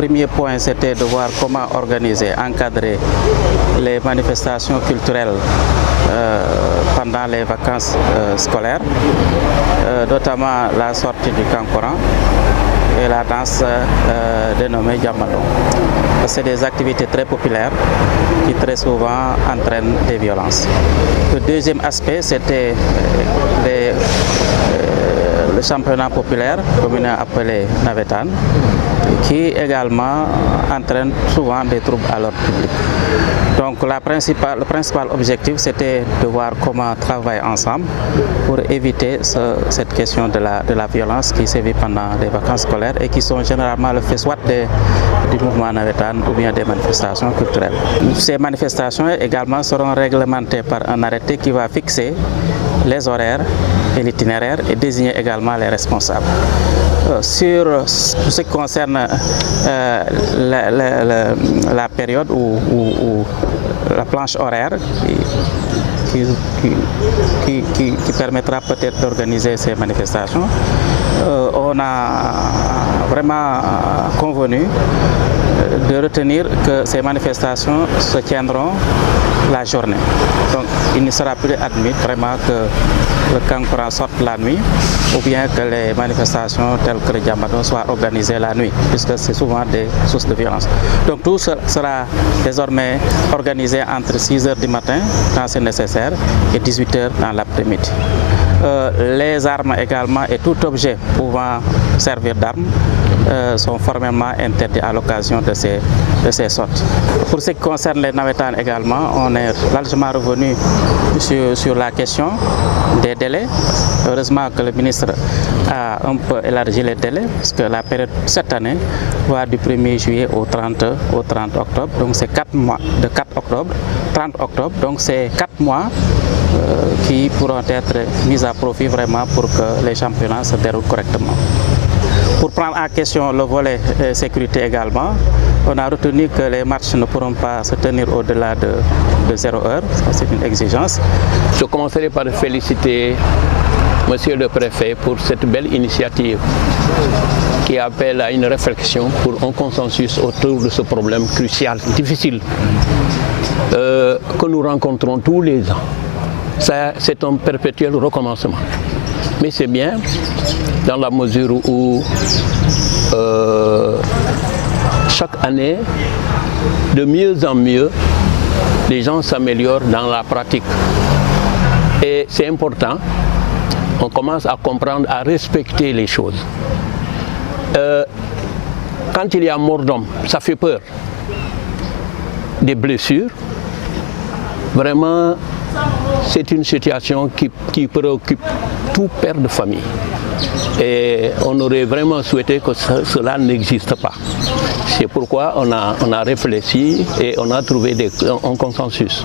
premier point, c'était de voir comment organiser, encadrer les manifestations culturelles pendant les vacances scolaires, notamment la sortie du Kankoran et la danse dénommée Djambalong. C'est des activités très populaires qui très souvent entraînent des violences. Le deuxième aspect, c'était le championnat populaire, communément appelé Navetan, qui également entraîne souvent des troubles à l'ordre public. Donc le principal objectif, c'était de voir comment travailler ensemble pour éviter cette question de la violence qui sévit pendant les vacances scolaires et qui sont généralement le fait soit du mouvement Navetan ou bien des manifestations culturelles. Ces manifestations également seront réglementées par un arrêté qui va fixer les horaires et l'itinéraire et désigner également les responsables. Sur ce qui concerne la période ou la planche horaire qui permettra peut-être d'organiser ces manifestations, on a vraiment convenu de retenir que ces manifestations se tiendront la journée. Donc il ne sera plus admis vraiment que le Kankoran sorte la nuit ou bien que les manifestations telles que le Djambalong soient organisées la nuit, puisque c'est souvent des sources de violence. Donc tout sera désormais organisé entre 6 h du matin, quand c'est nécessaire, et 18 h dans l'après-midi. Les armes également et tout objet pouvant servir d'arme sont formellement interdits à l'occasion de ces sorties. Pour ce qui concerne les Navetans également, on est largement revenu sur la question des délais. Heureusement que le ministre a un peu élargi les délais, parce que la période cette année va du 1er juillet au 30 octobre. Donc c'est 4 mois, de 4 octobre, 30 octobre. Donc c'est 4 mois qui pourront être mis à profit vraiment pour que les championnats se déroulent correctement. Pour prendre en question le volet sécurité également, on a retenu que les matchs ne pourront pas se tenir au-delà de 0 heure, c'est une exigence. Je commencerai par féliciter Monsieur le Préfet pour cette belle initiative qui appelle à une réflexion pour un consensus autour de ce problème crucial, difficile, que nous rencontrons tous les ans. C'est un perpétuel recommencement. Mais c'est bien dans la mesure où chaque année, de mieux en mieux, les gens s'améliorent dans la pratique. Et c'est important, on commence à comprendre, à respecter les choses. Quand il y a mort d'homme, ça fait peur. Des blessures, vraiment, c'est une situation qui préoccupe tout père de famille. Et on aurait vraiment souhaité que cela n'existe pas. C'est pourquoi on a réfléchi et on a trouvé un consensus.